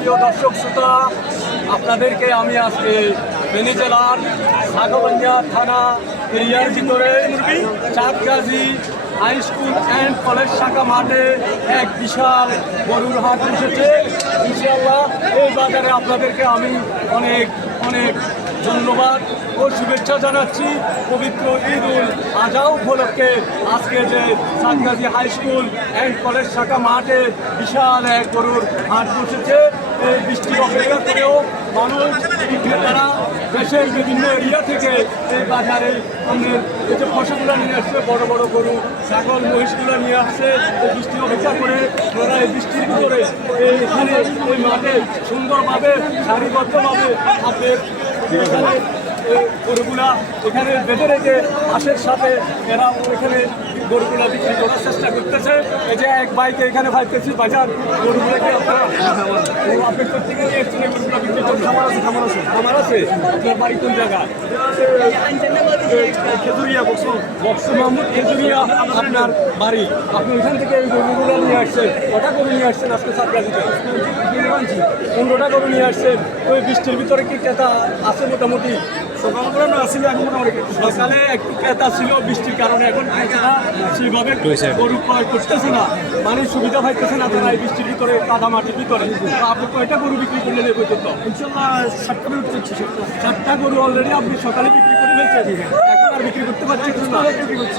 প্রিয় দর্শক শ্রোতা, আপনাদেরকে আমি আজকে ফেনী জেলার সাগবানিয়া থানা এরিয়ার ভিতরে Chandgazi high school and college শাখা মাঠে এক বিশাল গরুর হাট বসেছে। ইনশাআল্লাহ এই বাজারে আপনাদেরকে আমি অনেক অনেক ধন্যবাদ ও শুভেচ্ছা জানাচ্ছি। পবিত্র ঈদ উল আজহা উপলক্ষে আজকে যে Chandgazi high school and college শাখা মাঠে বিশাল এক গরুর হাট বসেছে। এই বৃষ্টি অপেক্ষা করেও মানুষ বিক্রেতারা দেশের বিভিন্ন এরিয়া থেকে এই বাজারে আমাদের এই যে ফসলগুলো নিয়ে আসছে, বড় বড় গরু ছাগল মহিষগুলো নিয়ে আসছে। এই বৃষ্টি অপেক্ষা করে ওরা এই বৃষ্টির ভিতরে এখানে এই মাঠে সুন্দরভাবে সারিবদ্ধভাবে আপনার গরুগুলা এখানে বেঁধে রেখে হাঁসের সাথে এরা এখানে গরুগুলা বিক্রি করার চেষ্টা করতেছে। এই যে এক বাইকে এখানে ভাবতেছি বাজার গরুগুলোকে আপনারা আপনি থেকে নিয়ে এসেছেন গরুগুলা বিক্রি করতে। আমার আছে আপনার বাড়ি কোন জায়গা? খেজুরিয়া বক্স মাহমুদ খেজুরিয়া আপনার বাড়ি। আপনি ওইখান থেকে এই গরুগুলো নিয়ে আসছেন। কটা গরু নিয়ে আসছেন আজকে চাঁদগাজীতে? 15টা গরু নিয়ে আসছেন। ওই বৃষ্টির ভিতরে কি ক্রেতা আছে? মোটামুটি সকালবেলা আসলে এখন মোটামুটি সকালে একটু ক্রেতা ছিল, বৃষ্টির কারণে এখন ক্রেতারা সেইভাবে গরু ক্রয় করতেছে না, মানুষ সুবিধা পাইতেছে না তারা এই বৃষ্টির ভিতরে কাদা মাটির ভিতরে। আপনি কয়টা গরু বিক্রি করলেন এই পর্যন্ত? ইনশাল্লাহ 7টা বিক্রি করছি। 7টা গরু অলরেডি আপনি সকালে বিক্রি করে ফেলছেন, এখন আর বিক্রি করতে পারছেন না।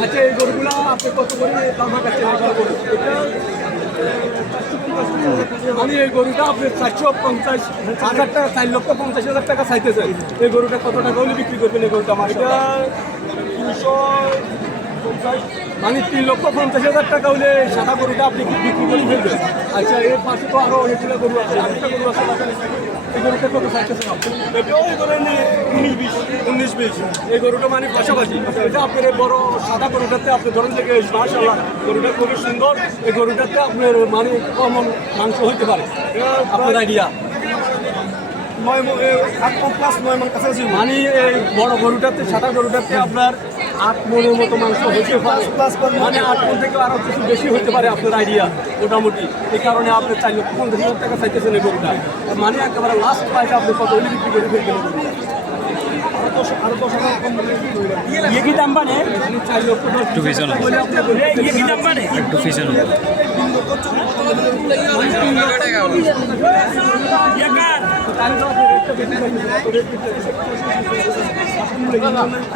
আচ্ছা, এই গরুগুলো আপনি কত করে দাম কাটছেন? আমি এই গরুটা আপনি 450,000 টাকা, 4,50,000 টাকা চাইতেছেন। এই গরুটা কত টাকা হলে বিক্রি করবেন? এই গরুটা আমার এটা 350, মানে 3,50,000 টাকা হলে সাদা গরুটা আপনি বিক্রি করে ফেলবেন। আচ্ছা, এর পাশে তো আরও অনেকগুলো গরু আছে, আরেকটা গরু আছে, এই গরুটা কত চাইতেছেন? ওই গরু 19-20 এই গরুটা মানে পাশাপাশি। এটা আপনার বড় সাদা গরুটাতে আপনি ধরেন থেকে মাশাআল্লাহ গরুটা খুবই সুন্দর। এই গরুটাতে আপনার মানে কমন মাংস হইতে পারে, আপনার আইডিয়া? 9 মণ কাছাকাছি। মানে এই বড় গরুটাতে সাদা গরুটাতে আপনার 8 মণের মতো মাংস হতে পারে, মানে 8 মণ থেকে আরও কিছু বেশি হতে পারে আপনার আইডিয়া মোটামুটি। এই কারণে আপনি 4,50,000 টাকা চাইতেছেন এই গরুটা, মানে একেবারে লাস্ট প্রাইসে আপনি কত হলে বিক্রি করে ফেলবেন? আরো 10,000 কম ইয়ে কি দাম মানে 4,10,000 একটু পিছনে ইয়ে কি দাম মানে একটু পিছনে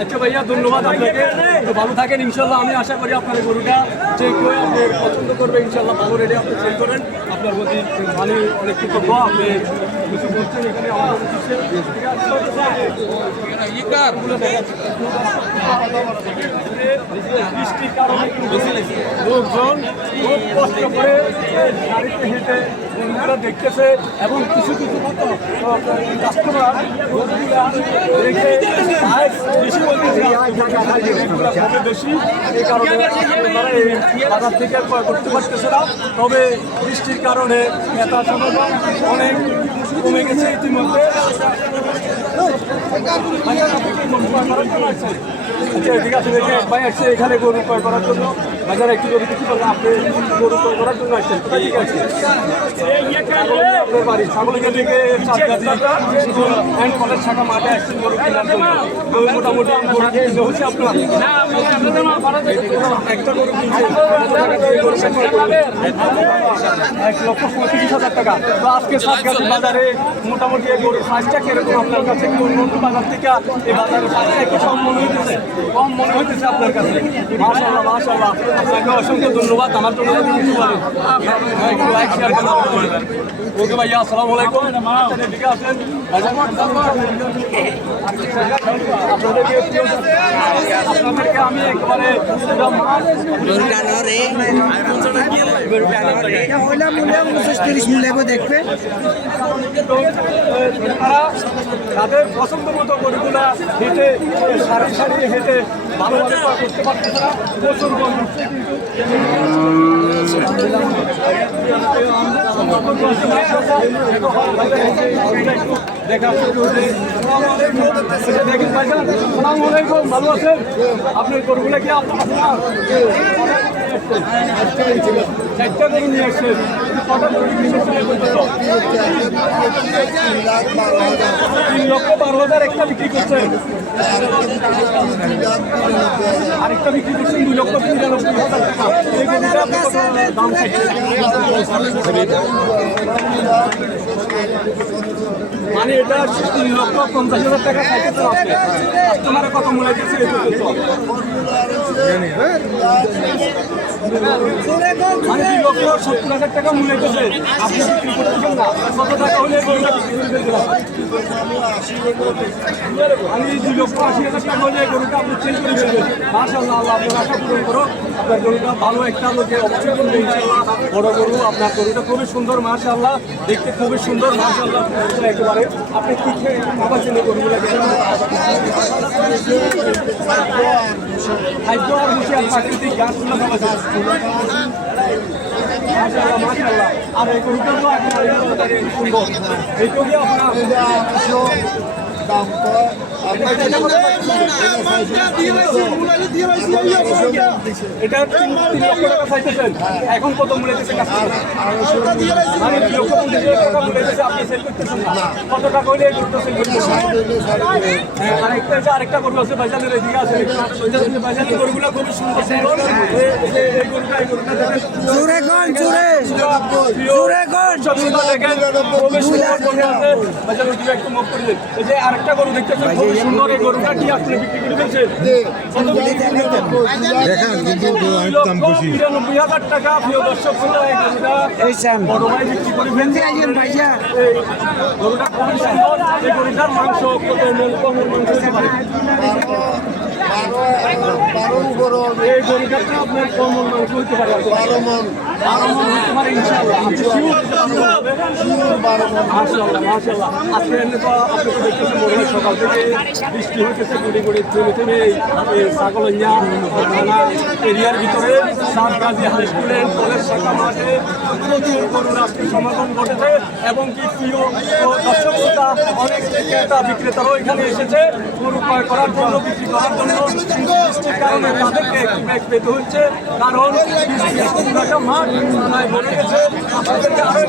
আচ্ছা ভাইয়া, ধন্যবাদ আপনাকে, ভালো থাকেন ইনশাল্লাহ। আমি আশা করি আপনার গরুটা যে কেউ আপনি পছন্দ করবে ইনশাল্লাহ, ভালো রেটে আপনি সেল করেন। আপনার প্রতি আমি অনেক কৃতজ্ঞ। আপনি কিছু বলছেন এখানে আমাদের বৃষ্টির কারণে লোকজন খুব কষ্ট করে গাড়িতে হেঁটে গরুগুলো দেখতেছে এবং কিছু কিছু মতো কাস্টমার গরুগুলা দেখে বেশি বেশি, এই কারণে তারা এই বাজার থেকে ক্রয় করতে পারতেছে না। তবে বৃষ্টির কারণে ক্রেতা সমাগম অনেক কমে গেছে ইতিমধ্যে। ঠিক আছে, ভাই আসছে এখানে গরু ক্রয় করার জন্য, বাজারে একটু গরু বিক্রি করলে আপনি গরু ক্রয় করার জন্য আসছেন। ঠিক আছে, আপনার বাড়ি ছাগলকে থেকে চাঁদগাজী স্কুল অ্যান্ড কলেজ শাখা মাঠে আসছেন গরু কেনার জন্য। মোটামুটি হচ্ছে আপনার একটা গরু কিনছে 1,35,000 টাকা। তো আজকে চাঁদগাজী বাজারে মোটামুটি এই গরুর সাইজটা কিরকম আপনার কাছে? অন্য বাজার থেকে এই বাজারের সাইজটা একটু কম মনে হইতেছে? কম মনে হইতেছে আপনার কাছে? মাশাআল্লাহ মাশাআল্লাহ, আপনাকে অসংখ্য ধন্যবাদ। আমার জন্য কিছু বলেন, লাইক শেয়ার করবেন। ওকে ভাইয়া, আসসালামু আলাইকুম। ঠিক আছেন? আপনাদেরকে আমি একবারে দেখবে তাদের পছন্দ মতো গরুগুলা হেঁটে সারি সারি হেঁটে ভালোভাবে করতে পারতেছে না, প্রচুর গরম হচ্ছে। ভালো আছেন? আপনার গরুগুলা কি আপনার আসছেন? চারটা গরু নিয়ে আসছেন। কটা গরু বিক্রি করছেন এই পর্যন্ত? 3,12,000 একটা বিক্রি করছেন। আরেকটা বিক্রি করছেন 2,93,000 টাকা। এই গরুটা আপনি কত দাম চাইছেন? মানে এটা 3,50,000 টাকা চাইতেছেন আপনি। কাস্টমারে কত মূল্য দিচ্ছে এই পর্যন্ত? মানে 2,70,000 টাকা মূল্য দিচ্ছে, আপনি বিক্রি করতেছেন না। কত টাকা হলে গরুটা বিক্রি করবেন? আমি 2,80,000 টাকা হলে গরুটা আপনি চেঞ্জ করে দেবেন। মাশাআল্লাহ, আল্লাহ আপনার আশা পূরণ করো। আপনার গরুটা ভালো একটা লোকে অবশ্যই করবে ইনশাআল্লাহ। বড় গরু, আপনার গরুটা খুবই সুন্দর মাশাআল্লাহ, দেখতে খুবই সুন্দর মাশাআল্লাহ। একেবারে আপনি কি খেয়ে খাবার জন্য গরুগুলো খাদ্য আর বসে আর প্রাকৃতিক গাছগুলো খাওয়া মাশাআল্লাহ মাশাআল্লাহ। আর এই গরুটা তো একেবারে সুন্দর, এইটাও কি আপনার দাম তো এটা 3 লক্ষ টাকা চাইতেছেন, এখন কত মূল্য দিচ্ছে কাস্টমার? মানে 2,50,000 টাকা মূল্য দিচ্ছে, আপনি সেল করতেছেন না। কত টাকা হইলে এই গরুটা সেল করতেছেন? আরেকটা গরু আছে বাজারের এদিকে আছে, বাজারের গরুগুলো খুবই সুন্দর সুন্দর। এই গরুটা দেখেন, জোরে কোন জোরে জোরে কোন সবটা দেখেন খুবই সুন্দর গরু আছে। বাজারের দিকে একটু মুখ করে দিন। এই যে আরেকটা গরু দেখতেছেন খুবই সুন্দর, এই গরুটা কি আপনি বিক্রি করে দিয়েছেন? দেখেন কিন্তু দাম বেশি 93,000 টাকা। প্রিয় দর্শক বড় ভাই বিক্রি করে ফেলছেন ভাইয়া। গরুটা খুবই সুন্দর, এই গরুটার মাংস কত মন কমের মাংস হতে পারে? এই গরুটা আপনার কমন মাংস হতে পারে 12 মন হতে পারে ইনশাআল্লাহ। মাশাআল্লাহ মাশাআল্লাহ। আজকে আপনি তো দেখতেছেন বড় ভাই সকাল থেকে বৃষ্টি হইতেছে, গুড়ি গুড়ি থেমে থেমে এই ছাগলইয়া থানা এরিয়ার ভিতরে সাতগাজী হাই স্কুলের কলেজ শাখা মাঠে প্রচুর গরুর আজকে সমাগম ঘটেছে এবং কি প্রিয় দর্শক শ্রোতা অনেক ক্রেতা বিক্রেতারাও এখানে এসেছে গরু ক্রয় করার জন্য, বিক্রি করার জন্য। বৃষ্টির কারণে তাদেরকে একটু ব্যাগ পেতে হচ্ছে, কারণ একটা মাঠ ভরে গেছে। আপনাদেরকে আরো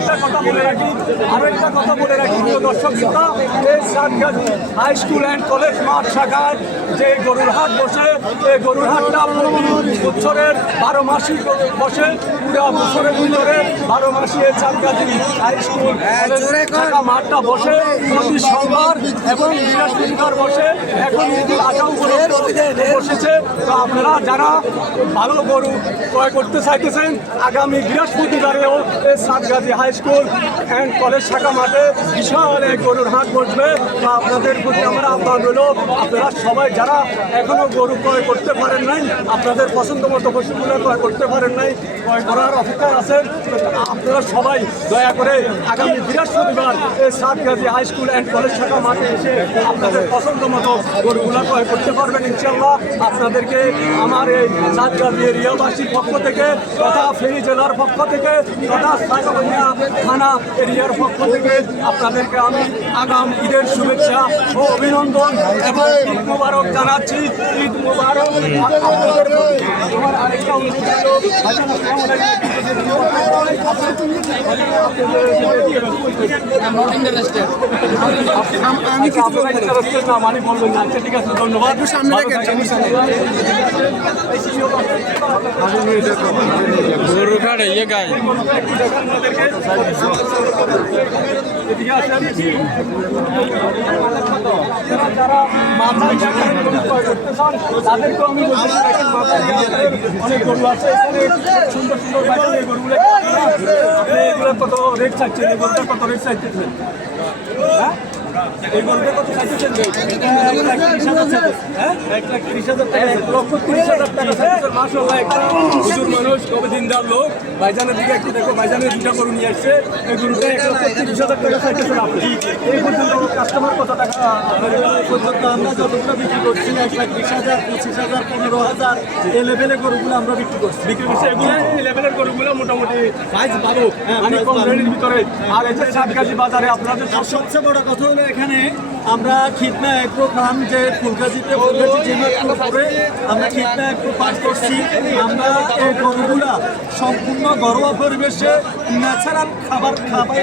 একটা কথা বলে রাখি প্রিয় দর্শক শ্রোতা, এই সাতগাজী হাই স্কুল অ্যান্ড কলেজ মাঠ শাখায় যে গরুর হাট বসে, এই গরুর হাটটা বছরের 12 মাসই বসে। পুরো বছরের ভিতরে 12 মাসই এই সাতগাজী হাই স্কুল শাখা মাঠটা বসে প্রতি সোমবার এবং বৃহস্পতিবার বসে। এখন ঈদুল আজহা উপলক্ষে বসেছে। তো আপনারা যারা ভালো গরু ক্রয় করতে চাইতেছেন, আগামী বৃহস্পতিবারেও এই সাতগাজী হাই স্কুল অ্যান্ড কলেজ শাখা মাঠে বিশাল এক গরুর হাট বসবে। তো আপনাদের প্রতি আমার আহ্বান হলো, আপনারা সবাই যারা এখনো গরু ক্রয় করতে পারেন নাই, আপনাদের পছন্দ মতো পশুগুলো ক্রয় করতে পারেন নাই, ক্রয় করার অপেক্ষায় আছেন, আপনারা সবাই দয়া করে আগামী বৃহস্পতিবার এই সাতগাজী হাই স্কুল অ্যান্ড কলেজ শাখা মাঠে এসে আপনাদের পছন্দ মতো গরুগুলো ক্রয় করতে পারবেন ইনশাল্লাহ। আপনাদেরকে আমার এই সাতগাজী এরিয়াবাসীর পক্ষ থেকে তথা ফেনী জেলার পক্ষ থেকে তথা সাতগাছিয়া থানা এরিয়ার পক্ষ থেকে আপনাদেরকে আমি আগাম ঈদের শুভেচ্ছা ও অভিনন্দন এবং ঈদ মোবারক জানাচ্ছি। ঈদ মোবারক। আপনাদের প্রতি আমার আরেকটা অনুরোধ ছিল, মানে বলবেন না? আচ্ছা ঠিক আছে, ধন্যবাদ। গরু কাটে ইয়ে গায়ে যারা মাথায় তাদেরকে আমি অনেক গরু আছে সুন্দর সুন্দর বাজারে গরুগুলো এগুলো কত রেট চাইছেন? এই গরুটা কত রেট চাইতেছেন? হ্যাঁ, এই গরুটা কত চাইতেছেন? 1,30,000 টাকা। 1,30,000 টাকা চাইতেছেন। মাশাআল্লাহ, একটা হুজুর মানুষ, কবে দিনদার লোক। ভাইজানের দিকে একটু দেখো, ভাইজানের দুটা গরু নিয়ে আসছে। এই গরুটা 1,30,000 টাকা চাইতেছেন আপনি। এই পর্যন্ত কাস্টমার কত টাকা পর্যন্ত আমরা যতগুলো বিক্রি করছি 1,20,000, 25,000, 15,000 এই লেভেলের গরুগুলো আমরা বিক্রি করছি। এগুলো এই লেভেলের গরুগুলো মোটামুটি প্রাইস ভালো, মানে কম রেটের ভিতরে। আর এই যে সাতগাজী বাজারে আপনাদের সবচেয়ে বড় কথা হলো এখানে আমরা খিদনা এগ্রো ফার্ম যে ফুলগাছিতে ফুলগাছি জিমার উপরে আমরা খিদনা এগ্রো ফার্ম করছি। আমরা এই গরুগুলা সম্পূর্ণ ঘরোয়া পরিবেশে ন্যাচারাল খাবারে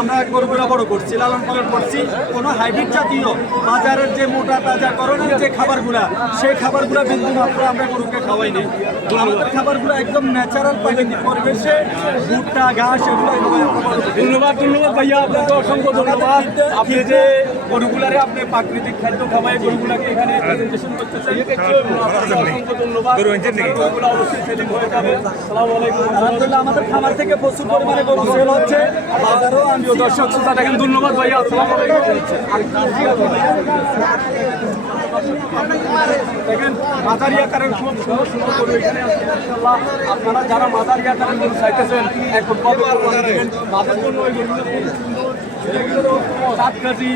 আমরা গরুগুলা বড় করছি, লালন পালন করছি। কোনো হাইব্রিড জাতীয় বাজারের যে মোটা তাজাকরণের যে খাবারগুলা সেই খাবারগুলা বিন্দু মাত্র আমরা গরুকে খাওয়াই নেই। আমাদের খাবারগুলো একদম ন্যাচারাল প্রাকৃতিক পরিবেশে ভুট্টা ঘাস এগুলো ধন্যবাদ ভাইয়া, আপনাকে অসংখ্য ধন্যবাদ। আপনি যে গরুগুলারে আপনি প্রাকৃতিক খাদ্য খাওয়াই গরুগুলাকে এখানে প্রেজেন্টেশন করতেছেন, আপনাকে অসংখ্য ধন্যবাদ। গরুগুলো অবশ্যই সেলিং হয়ে যাবে। আসসালামু আলাইকুম। আলহামদুলিল্লাহ আমাদের খামার থেকে প্রচুর পরিমাণে গরু সেল হচ্ছে, বাজারেও আমি প্রিয় দর্শক শ্রোতা দেখেন, ধন্যবাদ ভাইয়া। আসসালামু আলাইকুম। দেখেন মাঝারি আকারের খুব সুন্দর সুন্দর গরু এখানে আছে ইনশাআল্লাহ। আপনারা যারা মাঝারি আকারের গরু চাইতেছেন একটু মাঝের জন্য ওই গরুগুলো খুব সুন্দর। চাঁদগাছি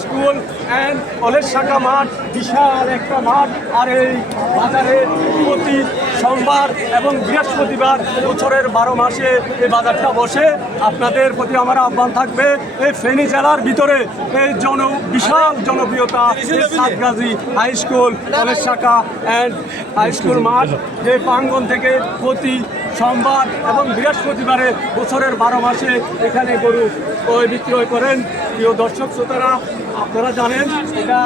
স্কুল অ্যান্ড কলেজ শাখা মাঠ, বিশাল একটা মাঠ। আর এই বাজারে প্রতি সোমবার এবং বৃহস্পতিবার বছরের 12 মাসে এই বাজারটা বসে। আপনাদের প্রতি আমার আহ্বান থাকবে, এই ফেনী জেলার ভিতরে এই বিশাল জনপ্রিয়তা চাঁদগাছি হাই স্কুল কলেজ শাখা অ্যান্ড হাই স্কুল মাঠ, যে প্রাঙ্গণ থেকে প্রতি সোমবার এবং বৃহস্পতিবারে বছরের 12 মাসে এখানে গরু বিক্রয় করেন। প্রিয় দর্শক শ্রোতারা, আপনারা জানেন এটা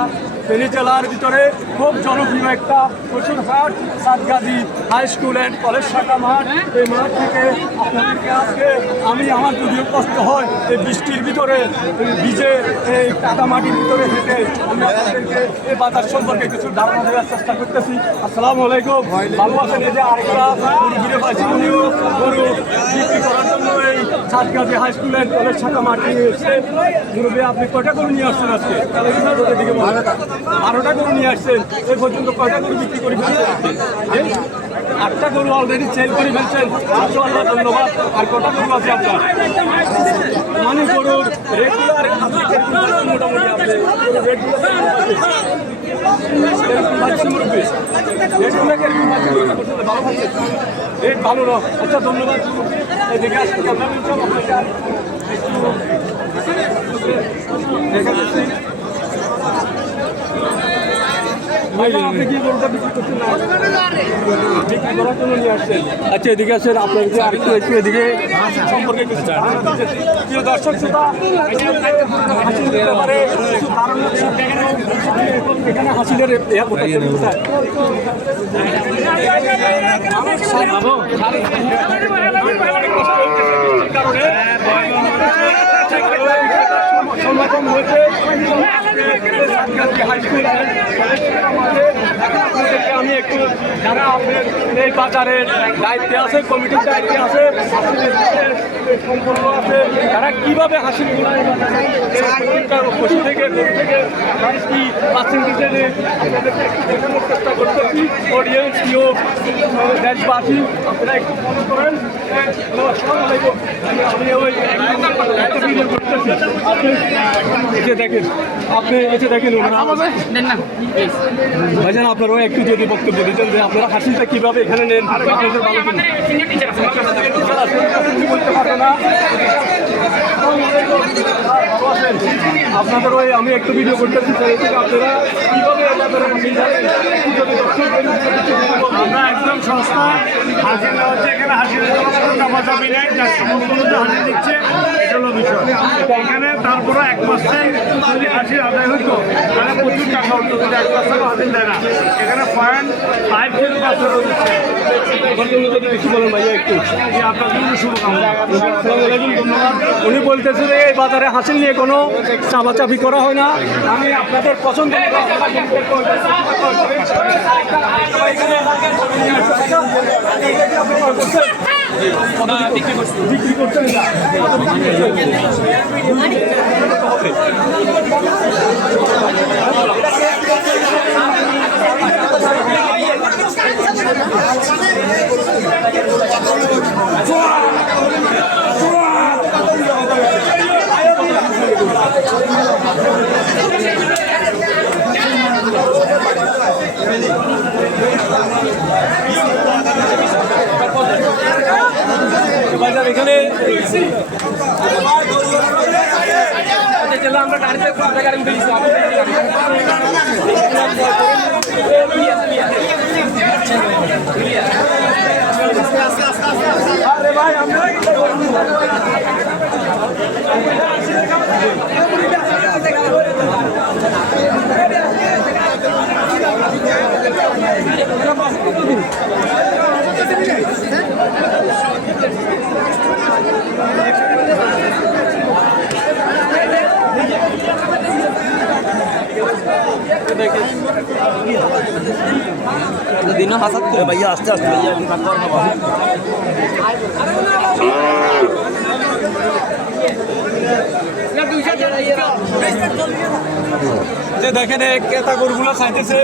ফেনী জেলার ভিতরে খুব জনপ্রিয় একটা পশুর হাট, চাঁদগাছি হাই স্কুল অ্যান্ড কলেজ শাখা মাঠ। এই মাঠ থেকে আপনাদেরকে আজকে আমার যদিও কষ্ট হয় এই বৃষ্টির ভিতরে ভিজে এই কাদা মাটির ভিতরে হেঁটে আমি আপনাদেরকে এই বাজার সম্পর্কে কিছু ধারণা দেওয়ার চেষ্টা করতেছি। আসসালামু আলাইকুম। ভালো আছেন? এই যে আরেকটা গরু ঘুরে পাইছি, উনিও গরু বিক্রি করার জন্য এই চাঁদগাছি হাই স্কুল অ্যান্ড কলেজ শাখা মাঠে এসে গরুবে আপনি কয়টা গরু নিয়ে আসছেন আজকে? দিকে 12টা গরু নিয়ে আসছেন। এই পর্যন্ত কয়টা গরু বিক্রি করে ফেলছেন? 8টা গরু অলরেডি সেল করে ফেলছেন। আল্লাহ ধন্যবাদ। আর কটা গরু আছে আপনার? মানে গরুর রেগুলার মোটামুটি আপনি রেট ভালো না। আচ্ছা ধন্যবাদ। এদিকে আসতে কেমন আপনি কি গরুটা বিক্রি করছেন না বিক্রি করার জন্য নিয়ে আসছেন? আচ্ছা এদিকে আসেন, আপনার যে আরেকটু একটু এদিকে সম্পর্কে কিছু প্রিয় দর্শক শ্রোতা, এখানে হাসিলের কারণে সমাগম হয়েছে হাই স্কুল। আমি একটু যারা আপনার এই বাজারের দায়িত্বে আছে, কমিটির দায়িত্বে আছে, সম্পর্ক আছে, তারা কীভাবে হাসিল পশু থেকে গরু থেকে কি পার্সেন্টেজে দেখানোর চেষ্টা করতেছি। অডিয়েন্স প্রিয় দেশবাসী, আপনারা একটু ফলো করেন। আমি ওই ভিডিও করতেছি, আপনি এসে দেখেন, ভাইজান আপনারাও একটু যদি বক্তব্য দিতেন যে আপনারা হাসিলটা কীভাবে এখানে নেন, আপনাদের ভালো বলতে পারবো না। আপনাদের ওই আমি একটু ভিডিও করতেছি, আপনারা কীভাবে আমরা একদম সস্তা হাসিল হচ্ছে, এখানে হাসিলের জন্য কোনো চাপাচাপি নেই, যার সমস্ত হাসিল দিচ্ছে, এটা হলো বিষয়। এখানে তারপরে 1 মাসে যদি হাসিল আদায় হইতো তাহলে প্রচুর টাকা হতো, কিন্তু 1 মাস থেকে হাসিল দেয় না। এখানে 0.5 দিচ্ছে। কিছু বলেন ভাইয়া একটু। আপনার জন্য শুভকামনা। ধন্যবাদ। উনি বলতেছেন এই বাজারে হাসিল নিয়ে কোনো চাপাচাপি করা হয় না। আমি আপনাদের পছন্দ বিক্রি করছেন না। এখানে আমরা গাড়িতে গাড়ি উঠে দিচ্ছি আরে ভাই আমরা দিন হাসাত ভাইয়া আস্তে আস্তে ভাইয়া যে দেখেন ক্রেতা গরুগুলো চাইতেছে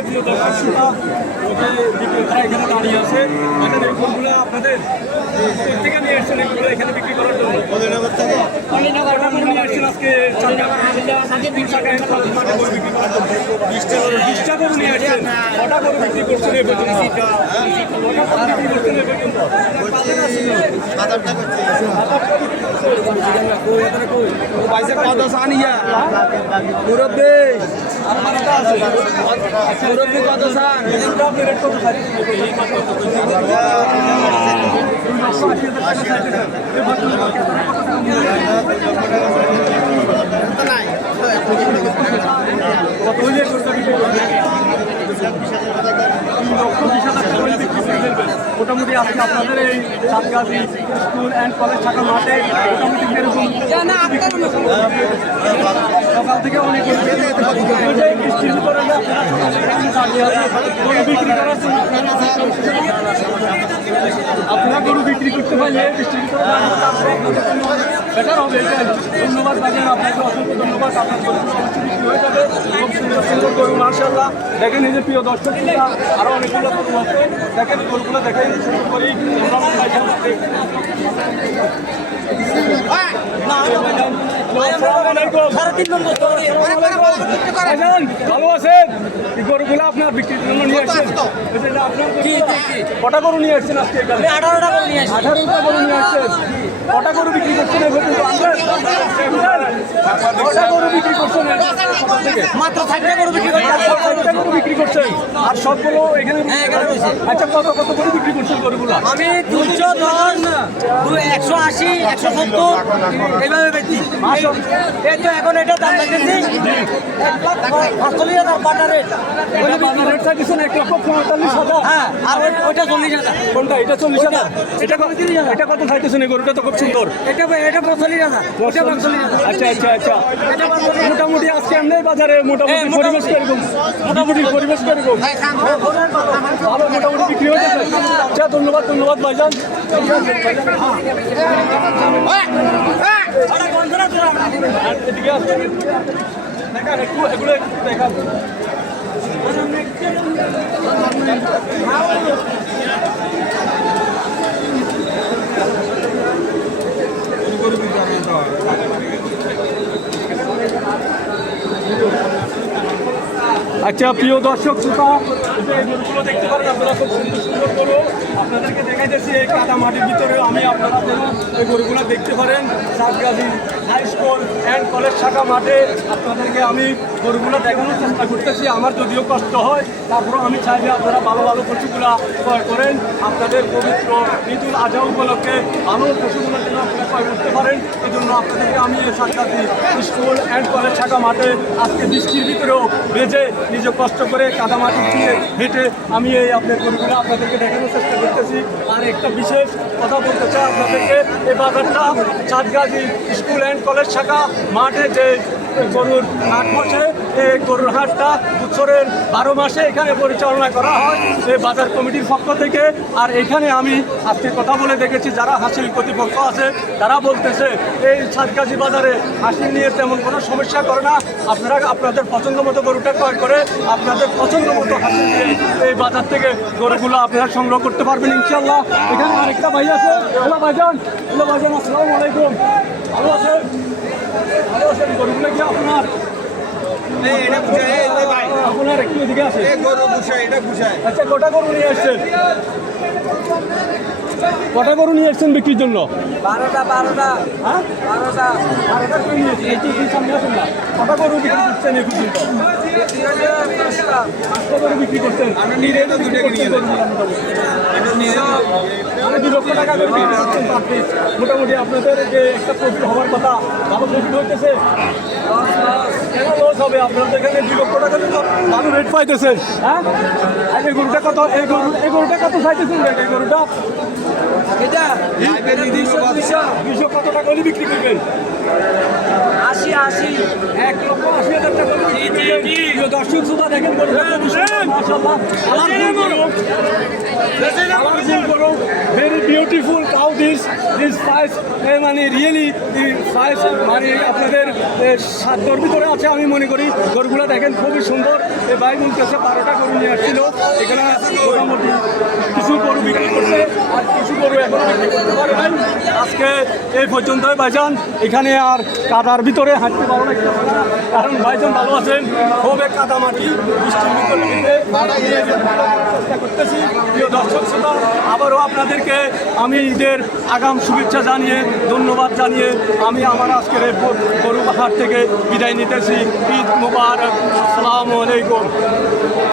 এখানে দাঁড়িয়ে আছে এই গরুগুলো আপনাদের থেকে নিয়ে এসছেন এগুলো এখানে বিক্রি করার জন্য নিয়ে এসছেন আজকে 20টা গরু নিয়ে এসছেন কটা গরু বিক্রি করছেন এ পর্যন্ত কত সানিয়া মুরব্বী মুরব্বী কত সান মোটামুটি আজকে আপনাদের এই চাঁদগাছি স্কুল অ্যান্ড কলেজ শাখা মাঠে মোটামুটি এরকম সকাল থেকে অনেক বৃষ্টির ভিতরে বিক্রি করার জন্য আপনারা গরু বিক্রি করতে পারলে বৃষ্টির ভিতরে বেটার হবে ধন্যবাদ বাজার আপনাকে অসংখ্য ধন্যবাদ আপনার বিক্রি হয়ে যাবে খুব সুন্দর সুন্দর গরু মার্শাল্লাহ দেখেন এই যে প্রিয় দর্শক আরো অনেকগুলো গরু আছে দেখেন গরুগুলো দেখেন সুন্দর করি ভালো আছেন গরুগুলো আপনার বিক্রির জন্য নিয়ে আসছেন কটা গরু নিয়ে আসছেন আজকে 18টা গরু নিয়ে আসছেন কটা গরু বিক্রি করছেন কটা গরু বিক্রি করছেন মাত্র 6টা গরু বিক্রি করছেন আর সবগুলো এখানে আচ্ছা কত কত গরু বিক্রি করছেন গরুগুলো আমি 210 180 170 এইভাবে বেচি এই তো এখন এটা দাম লাগতেছে 1,48,000 বাটার রেট ওইটা বাজার রেট চাইছেন 1,45,000 হ্যাঁ আর ওইটা 40,000 কোনটা এটা 40,000 এটা কত চাইতেছেন এই গরুটা তো খুব সুন্দর এটা 45,000 ওটা 45,000 আচ্ছা আচ্ছা আচ্ছা মোটামুটি আজকে এমনি বাজারে মোটামুটি পরিবেশ কিরকম ভালো মোটামুটি বিক্রি হয়ে যাবে আচ্ছা ধন্যবাদ ভাইজান এদিকে আসছেন দেখান একটু এগুলো একটু দেখান আচ্ছা প্রিয় দর্শক শ্রোতা এই গরুগুলো দেখতে পারেন আপনারা খুব সুন্দর সুন্দর গরু আপনাদেরকে দেখাইতেছি এই কাদা মাটির ভিতরে আমি আপনারা যেন এই গরুগুলো দেখতে পারেন চাঁদগাছি হাই স্কুল অ্যান্ড কলেজ শাখা মাঠে আপনাদেরকে আমি গরুগুলো দেখানোর চেষ্টা করতেছি আমার যদিও কষ্ট হয় তারপরে আমি চাই যে আপনারা ভালো ভালো পশুগুলো ক্রয় করেন আপনাদের পবিত্র ঈদুল আজহা উপলক্ষে ভালো পশুগুলো যেন আপনারা ক্রয় করতে পারেন এই জন্য আপনাদেরকে আমি এই চাঁদগাছি স্কুল অ্যান্ড কলেজ শাখা মাঠে আজকে বৃষ্টির ভিতরেও ভেজে নিজে কষ্ট করে কাদামাটি দিয়ে হেঁটে আমি এই আপনার গরুগুলো আপনাদেরকে দেখানোর চেষ্টা করতেছি আর একটা বিশেষ কথা বলতে চাই আপনাদেরকে এই বাজারটা চাঁদগাছি স্কুল অ্যান্ড কলেজ শাখা মাঠে যে গরুর হাট বসে এই গরুর হাটটা বছরের 12 মাসে এখানে পরিচালনা করা হয় এই বাজার কমিটির পক্ষ থেকে আর এখানে আমি আজকে কথা বলে দেখেছি যারা হাসিল কর্তৃপক্ষ আছে তারা বলতেছে এই চাঁদগাছি বাজারে হাসিল নিয়ে তেমন কোনো সমস্যা করে না আপনারা আপনাদের পছন্দ মতো গরুটা ক্রয় করে আপনাদের পছন্দ মতো হাসিল দিয়ে এই বাজার থেকে গরুগুলো আপনারা সংগ্রহ করতে পারবেন ইনশাল্লাহ এখানে আরেকটা ভাই আছে হ্যালো ভাইজান আসসালামু আলাইকুম ভালো আছেন গরুগুলো কি আপনার আপনার একটু এদিকে আছে আচ্ছা কটা গরু নিয়ে আসছেন কটা গরু নিয়ে আসছেন বিক্রির জন্য 12টা হ্যাঁ 12টা নিয়ে আসছেন সামনে আসেন না কটা গরু বিক্রি করছেন এই পর্যন্ত? কত গরু বিক্রি করছেন? মানে 2 লক্ষ টাকা করে বিক্রি করছেন per piece। মোটামুটি আপনাদের যে একটা প্রফিট হওয়ার কথা, ভালো প্রফিট হইতেছে? কেন লস হবে? আপনাদের এখানে 2 লক্ষ টাকা তো ভালো রেট পাইতেছেন, হ্যাঁ? আর এই গরুটা কত, এই গরুটা কত চাইতেছেন রেট? এই গরুটা এটা 200 কত টাকা হলে বিক্রি করবেন? 80 1,80,000 টাকা হলে বিক্রি করবেন। প্রিয় দর্শক শ্রোতা দেখেন গরুটা কত সুন্দর, মাশাআল্লাহ। Very beautiful cow this price মানে রিয়েলি প্রাইস মানে আপনাদের সাধ্যর ভিতরে আছে আমি মনে করি। গরুগুলো দেখেন খুবই সুন্দর। এই ভাই বলতেছে 12টা গরু নিয়ে আসছিল, এখানে মোটামুটি কিছু গরু বিক্রি করছে আর কিছু গরু এখনো বিক্রি করতে পারে ভাই। আজকে এই পর্যন্তই ভাইজান, এখানে আর কাদার ভিতরে হাঁটতে ভালো লাগতেছে না, কারণ ভাইজান ভালো আছেন। খুবই কাদা মাটি বৃষ্টির ভিতরে চেষ্টা করতেছি। প্রিয় দর্শক শ্রোতা, আবারও আপনাদেরকে আমি ঈদের আগাম শুভেচ্ছা জানিয়ে ধন্যবাদ জানিয়ে আমি আমার আজকের এই গরু হাট থেকে বিদায় নিতেছি। ঈদ মোবারক, আসসালামু আলাইকুম।